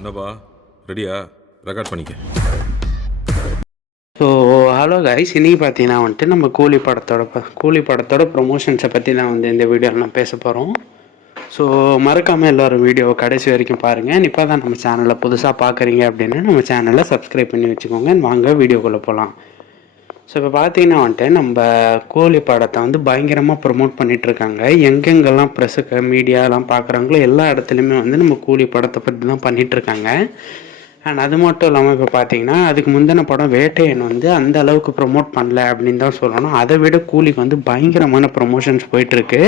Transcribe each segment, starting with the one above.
என்னப்பா ரெடியா? ரெக்கார்ட் பண்ணிக்க. ஸோ ஹலோ கைஸ், இன்றைக்கி பார்த்தீங்கன்னா வந்துட்டு நம்ம கூலி படத்தோட ப்ரொமோஷன்ஸை பற்றி தான் வந்து இந்த வீடியோவில் நான் பேச போகிறோம். ஸோ மறக்காமல் எல்லோரும் வீடியோவை கடைசி வரைக்கும் பாருங்கள். இப்போ தான் நம்ம சேனலில் புதுசாக பார்க்குறீங்க அப்படின்னா நம்ம சேனலை சப்ஸ்கிரைப் பண்ணி வச்சுக்கோங்க. வாங்க வீடியோக்குள்ளே போகலாம். ஸோ இப்போ பார்த்தீங்கன்னா வந்துட்டு நம்ம கூலி படத்தை வந்து பயங்கரமாக ப்ரொமோட் பண்ணிகிட்ருக்காங்க. எங்கெங்கெல்லாம் ப்ரெஸ்ஸுக்கு மீடியாலாம் பார்க்குறாங்களோ எல்லா இடத்துலையுமே வந்து நம்ம கூலி படத்தை பற்றி தான் பண்ணிகிட்ருக்காங்க. அண்ட் அது மட்டும் இல்லாமல் இப்போ பார்த்தீங்கன்னா அதுக்கு முந்தின படம் வேட்டையன் வந்து அந்த அளவுக்கு ப்ரொமோட் பண்ணல அப்படின்னு தான் சொல்லணும். அதை விட கூலிக்கு வந்து பயங்கரமான ப்ரொமோஷன்ஸ் போயிட்டுருக்கு.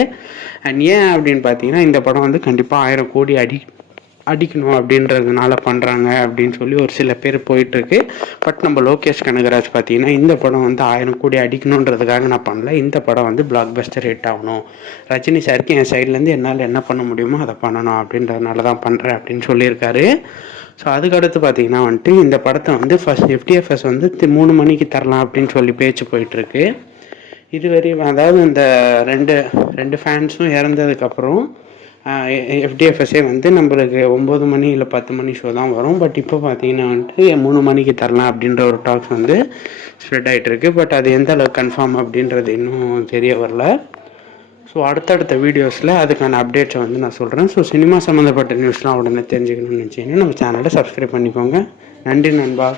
அண்ட் ஏன் அப்படின்னு பார்த்தீங்கன்னா இந்த படம் வந்து கண்டிப்பாக 1000 கோடி அடிக்கணும் அப்படின்றதுனால பண்ணுறாங்க அப்படின்னு சொல்லி ஒரு சில பேர் போயிட்டுருக்கு. பட் நம்ம லோகேஷ் கனகராஜ் பார்த்தீங்கன்னா இந்த படம் வந்து 1000 கோடி அடிக்கணுன்றதுக்காக நான் பண்ணல, இந்த படம் வந்து பிளாக் பஸ்டர் ஹிட் ஆகணும், ரஜினி சாருக்கு என் சைட்லேருந்து என்னால் என்ன பண்ண முடியுமோ அதை பண்ணணும் அப்படின்றதுனால தான் பண்ணுறேன் அப்படின்னு சொல்லியிருக்காரு. ஸோ அதுக்கடுத்து பார்த்தீங்கன்னா வந்துட்டு இந்த படத்தை வந்து ஃபஸ்ட் FTFS வந்து 3 மணிக்கு தரலாம் அப்படின்னு சொல்லி பேச்சு போயிட்டுருக்கு. இதுவரையும் அதாவது இந்த ரெண்டு ஃபேன்ஸும் இறந்ததுக்கப்புறம் FTFSே வந்து நம்மளுக்கு 9 மணி இல்லை 10 மணி ஷோ தான் வரும். பட் இப்போ பார்த்தீங்கன்னா வந்துட்டு 3 மணிக்கு தரலாம் அப்படின்ற ஒரு டாக்ஸ் வந்து ஸ்ப்ரெட் ஆகிட்டுருக்கு. பட் அது எந்த அளவுக்கு கன்ஃபார்ம் அப்படின்றது இன்னும் தெரிய வரல. ஸோ அடுத்தடுத்த வீடியோஸில் அதுக்கான அப்டேட்ஸை வந்து நான் சொல்கிறேன். ஸோ சினிமா சம்மந்தப்பட்ட நியூஸ்லாம் உடனே தெரிஞ்சுக்கணும்னு நினச்சிங்கன்னா நம்ம சேனலை சப்ஸ்கிரைப் பண்ணிக்கோங்க. நன்றி நண்பா.